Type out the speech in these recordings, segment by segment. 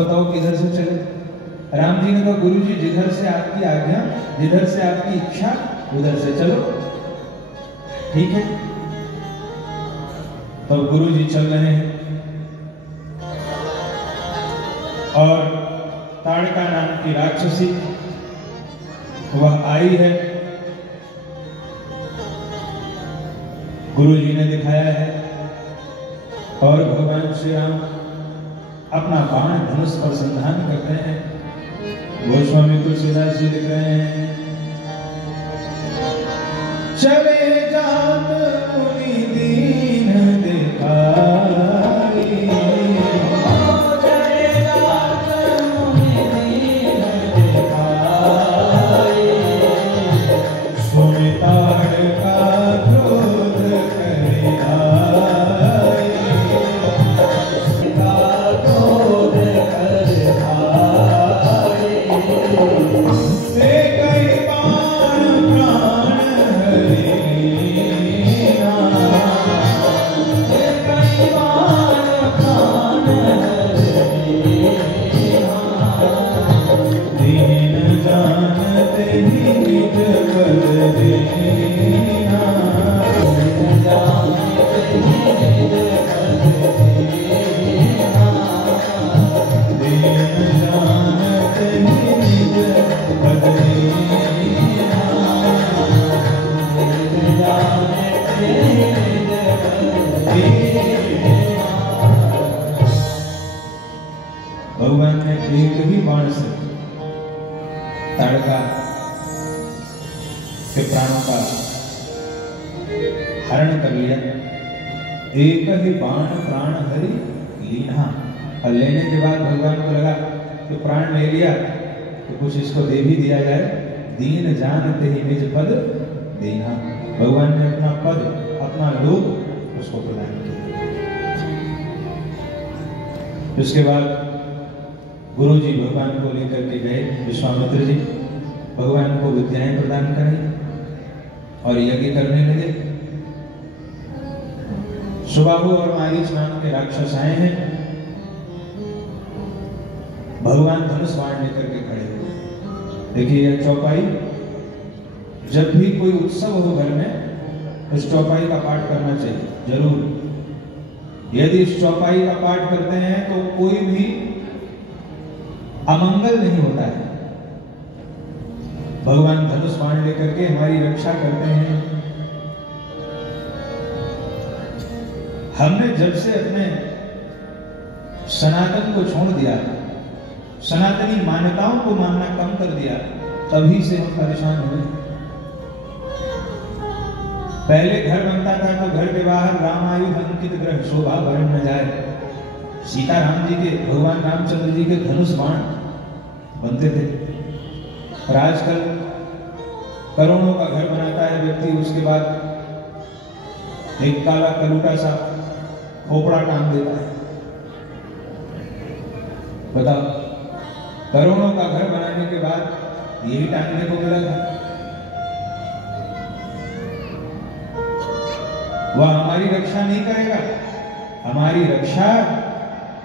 बताओ किधर से चले। राम जी ने कहा गुरु जी जिधर से आपकी आज्ञा, जिधर से आपकी इच्छा उधर से चलो। ठीक है, तो गुरु जी चल रहे हैं और ताड़का नाम की राक्षसी वह आई है। गुरु जी ने दिखाया है और भगवान श्री राम अपना बाण धनुष पर संधान करते हैं। गोस्वामी तुलसीदास जी लिख रहे हैं, चले जात मुनि दीन दिखाई, चले जात मुनि दीन दिखाई, सुनि ताड़का क्रोध करे आई, क्रोध करे आई, से कई बाण प्राण हरिना, से कई बाण प्राण हरिना, दीन जानते ही निज बल दीना, दीन जानते ही निज बल दीना, दीन जानते ही निज बल दीना, दीन जानते ही निज बल दीना। भगवान ने एक ही बाण से ताड़का के प्राणों का हरण कर लिया। एक ही बाण प्राण हरि लीना, और लेने के बाद भगवान को लगा कि प्राण ले लिया तो कुछ इसको दे भी दिया जाए। दीन जानते ही निज पद देना, भगवान ने अपना पद अपना लोक उसको प्रदान किया। उसके बाद गुरु जी भगवान को लेकर के गए, विश्वामित्र जी भगवान को विद्याएं प्रदान करें और यज्ञ करने लगे। सुबाहु और मारीच नाम के राक्षस आए हैं, भगवान धनुष बाण लेकर के खड़े हुए। देखिए यह चौपाई, जब भी कोई उत्सव हो घर में इस चौपाई का पाठ करना चाहिए जरूर। यदि इस चौपाई का पाठ करते हैं तो कोई भी अमंगल नहीं होता है। भगवान धनुष बाण लेकर के हमारी रक्षा करते हैं। हमने जब से अपने सनातन को छोड़ दिया, सनातनी मान्यताओं को मानना कम कर दिया, तभी से हम परेशान हुए। पहले घर बनता था तो घर के बाहर रामायुध अंकित ग्रह शोभा भरण न जाए, सीताराम जी के, भगवान रामचंद्र जी के धनुष बाण बनते थे। और आजकल करोड़ों का घर बनाता है व्यक्ति, उसके बाद एक काला कलूटा सा खोपड़ा टांग देता है। बताओ, करोड़ों का घर बनाने के बाद यही टांगने को मिला था। वह हमारी रक्षा नहीं करेगा, हमारी रक्षा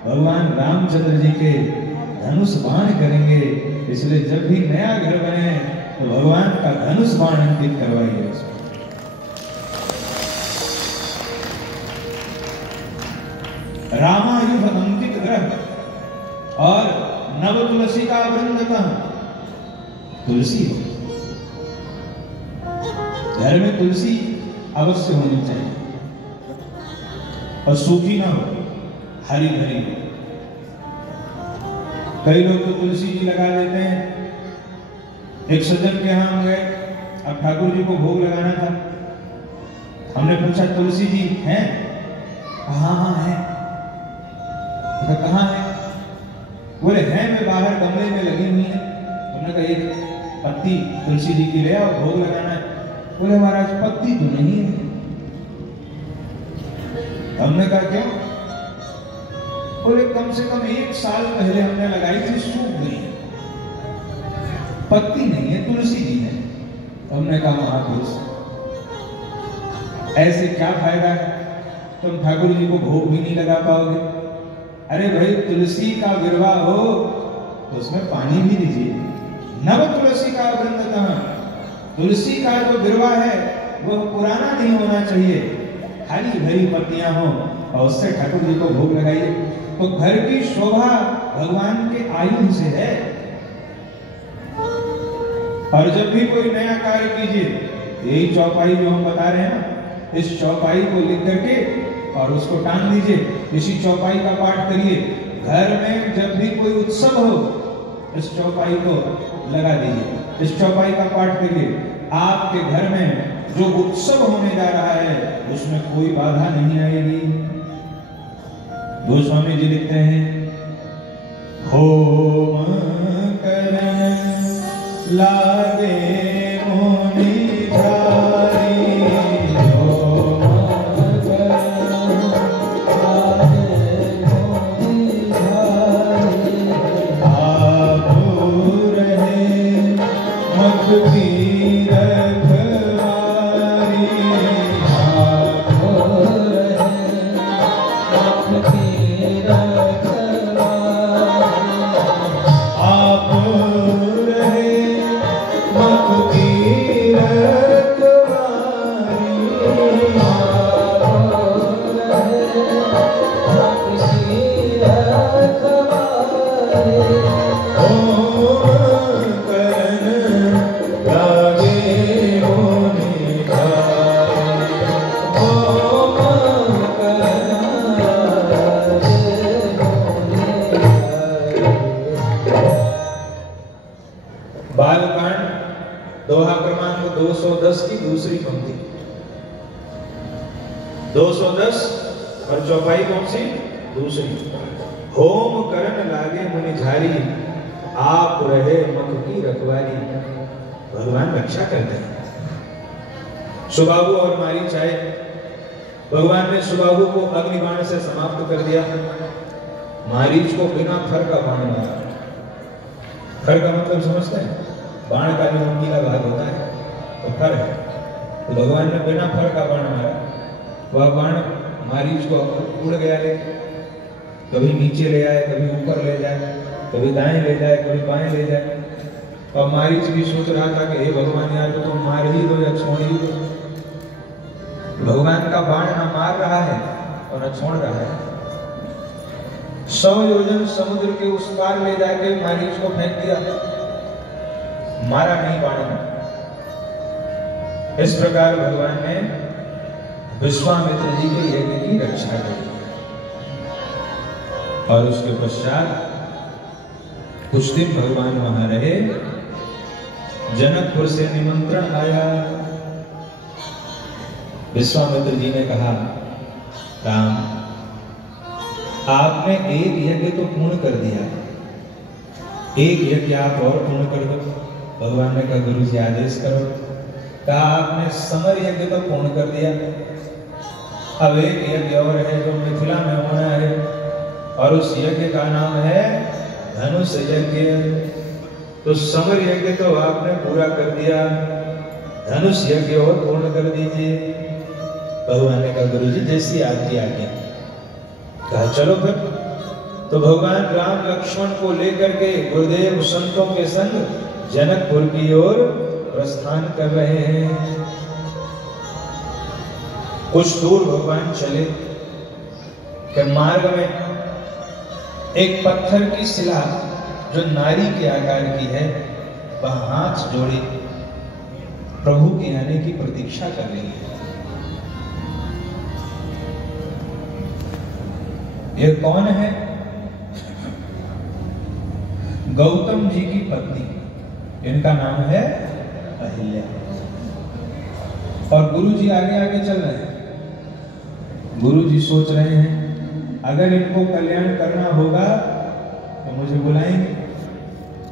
भगवान रामचंद्र जी के धनुष बाण करेंगे। इसलिए जब भी नया घर बने तो भगवान का धनुष बाण अंकित करवाइए। रामायुध अंकित ग्रह और नव तुलसी का वृंदतः, तुलसी हो, घर में तुलसी अवश्य होनी चाहिए और सूखी ना हो, हरी भरी हो। कई लोग तो तुलसी जी लगा देते हैं। एक सज्जन के यहाँ हम गए, अब ठाकुर जी को भोग लगाना था। हमने पूछा तुलसी जी हैं? हाँ हाँ है। कहाँ है? बोले हैं, मैं बाहर गमले में लगी हुई है। हमने कहा एक पत्ती तुलसी जी की ले आओ, भोग लगाना है। बोले महाराज पत्ती तो नहीं है। हमने कहा क्यों? बोले कम से कम 1 साल पहले हमने लगाई थी, सूख गई, पत्ती नहीं है, तुलसी जी है। हमने कहा महापुरुष ऐसे क्या फायदा है, तुम ठाकुर जी को भोग भी नहीं लगा पाओगे। अरे भाई तुलसी का गिरवा हो तो उसमें पानी भी दीजिए। नव तुलसी का वृंदतः, तुलसी का जो गिरवा है वह पुराना नहीं होना चाहिए, हरी भरी पत्तियां हो और उससे ठाकुर जी को भोग लगाइए। तो घर की शोभा भगवान के आयुध से है। और जब भी कोई नया कार्य कीजिए, यही चौपाई जो हम बता रहे हैं ना, इस चौपाई को लिख करके और उसको टांग दीजिए, इसी चौपाई का पाठ करिए। घर में जब भी कोई उत्सव हो, इस चौपाई को लगा दीजिए, इस चौपाई का पाठ करिए। आपके घर में जो उत्सव होने जा रहा है उसमें कोई बाधा नहीं आएगी। गोस्वामी जी लिखते हैं, होम करन लागे मुनि भारी, होम करन लागे मुनि भारी, आपू रहे मत की रखवारी, आपू रहे मत की रखवारी, आपू दोहा क्रमांक 210 की दूसरी पंक्ति, 210 और चौपाई कौन सी? दूसरी। होम करन लागे मुनि झारी, आप रहे मख की रखवारी। भगवान रक्षा करते हैं। सुबाहु और मारीच आए, भगवान ने सुबाहु को अग्निबाण से समाप्त कर दिया, मारीच को बिना फर का बाण मारा। फर का मतलब समझते हैं? बाण का जो नीला भाग होता है तो फर है। तो भगवान ने बिना फर का बाण मारा, वह बाण मारीच को उड़ गया, ले कभी नीचे ले आए, कभी ऊपर ले जाए, कभी दाएं ले जाए, कभी बाएं ले जाए। और मारीच भी सोच रहा था कि हे भगवान, यार तो तुम मार ही दो या छोड़ ही दो। भगवान का बाण न मार रहा है और न छोड़ रहा है। 100 योजन समुद्र के उस पार ले जाके मारीच को फेंक दिया, मारा नहीं बाण ने। इस प्रकार भगवान ने विश्वामित्र जी के यज्ञ की रक्षा की। और उसके पश्चात कुछ दिन भगवान वहां रहे। जनकपुर से निमंत्रण आया। विश्वामित्र जी ने कहा, राम, आपने एक यज्ञ तो पूर्ण कर दिया, एक यज्ञ आप और पूर्ण कर दो। भगवान ने कहा, गुरु जी आदेश करो। कहा, आपने समर यज्ञ तो पूर्ण कर दिया, अब एक यज्ञ और है जो मिथिला में होना है, और उस यज्ञ का नाम है धनुष यज्ञ। तो समर यज्ञ तो आपने पूरा कर दिया, धनुष यज्ञ और पूर्ण कर दीजिए। भगवान ने कहा, गुरु जी जैसी आपकी आज्ञा। कहा, चलो फिर। तो भगवान राम लक्ष्मण को लेकर के गुरुदेव संतों के संग जनकपुर की ओर प्रस्थान कर रहे हैं। कुछ दूर भगवान चले कि मार्ग में एक पत्थर की शिला जो नारी के आकार की है, वह हाथ जोड़े प्रभु के आने की प्रतीक्षा कर रही है। यह कौन है? गौतम जी की पत्नी, इनका नाम है अहिल्या। और गुरु जी आगे आगे चल रहे हैं। गुरु जी सोच रहे हैं, अगर इनको कल्याण करना होगा तो मुझे बुलाएंगे,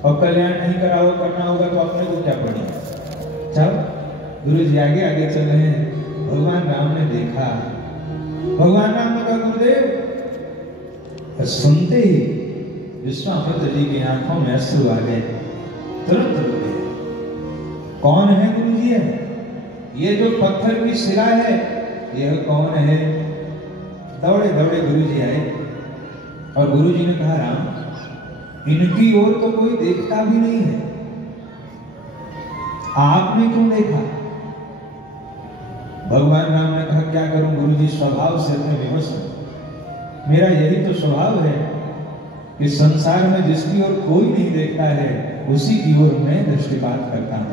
और कल्याण नहीं करना होगा तो अपने को क्या पड़ेगा। चल, गुरु जी आगे आगे चल रहे हैं। भगवान राम ने देखा, भगवान राम ने कहा, गुरुदेव। सुनते ही विश्वामित्र जी की आंखों में अश्रु आ गए, तुरंत रुक गए। कौन है गुरु जी? ये जो पत्थर की शिला है, यह कौन है? दौड़े दौड़े गुरु जी आए और गुरु जी ने कहा, राम इनकी ओर तो कोई देखता भी नहीं है, आपने क्यों देखा? भगवान राम ने कहा, क्या करूं गुरु जी, स्वभाव से मैं विवश हूं। मेरा यही तो स्वभाव है कि संसार में जिसकी ओर कोई नहीं देखता है उसी की ओर मैं दृष्टिपात करता हूं।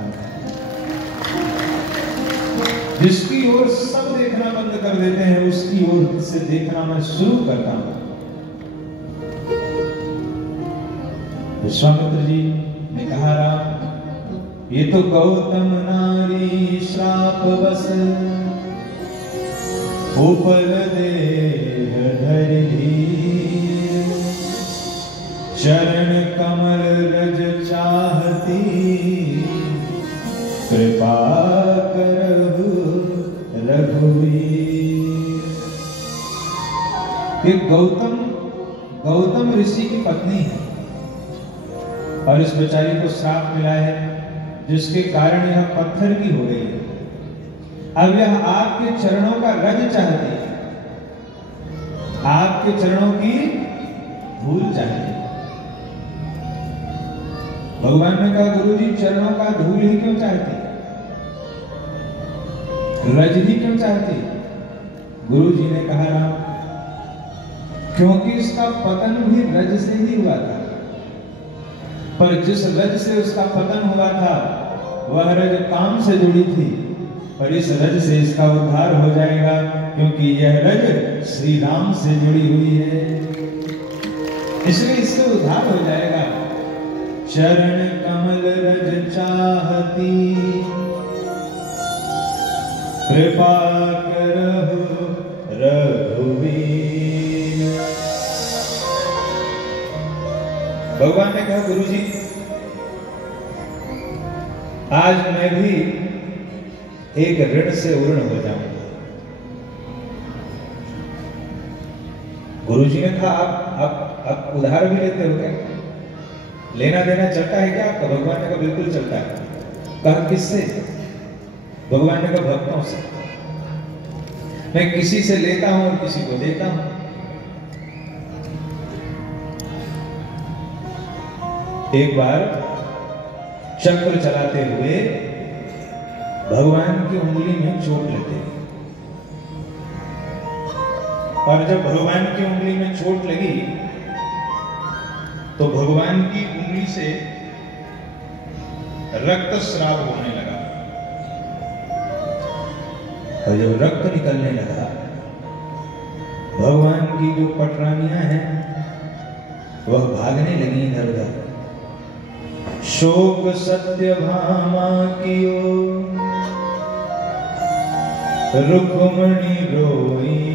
जिसकी ओर सब देखना बंद कर देते हैं उसकी ओर से देखना मैं शुरू करता हूं। विश्वामित्र जी ने कहा, राम ये तो गौतम नारी श्राप बस, उपल देह धरि चरण कमल रज चाहती, कृपा करहु रघुवीर। ये गौतम ऋषि की पत्नी है और इस बेचारी को श्राप मिला है जिसके कारण यह पत्थर की हो गई है। अब यह आपके चरणों का रज चाहती है, आपके चरणों की धूल चाहती है। भगवान ने कहा, गुरु जी चरणों का धूल ही क्यों चाहती, रज ही क्यों चाहती? गुरु जी ने कहा, राम क्योंकि इसका पतन भी रज से ही हुआ था, पर जिस रज से उसका पतन हुआ था वह रज काम से जुड़ी थी, और इस रज से इसका उद्धार हो जाएगा क्योंकि यह रज श्री राम से जुड़ी हुई है, इसलिए इससे उद्धार हो जाएगा। चरण कमल रज चाहती, कृपा करहु रघुवीर। भगवान ने कहा, गुरुजी आज मैं भी एक ऋण से उर्ण हो जाऊंगा। गुरुजी ने कहा, आप उधार भी लेते हो क्या? लेना देना चलता है क्या आपका? भगवान ने कहा, बिल्कुल चलता है। कहा, किससे? भगवान ने कहा, भक्तों से। मैं किसी से लेता हूं और किसी को देता हूं। एक बार चक्र चलाते हुए भगवान की उंगली में चोट लग गई, और जब भगवान की उंगली में चोट लगी तो भगवान की उंगली से रक्त स्राव होने लगा, और जब रक्त निकलने लगा भगवान की जो पटरानियां हैं वह भागने लगी इधर उधर। शोक सत्यभामा कियो रुक्मणी रोई,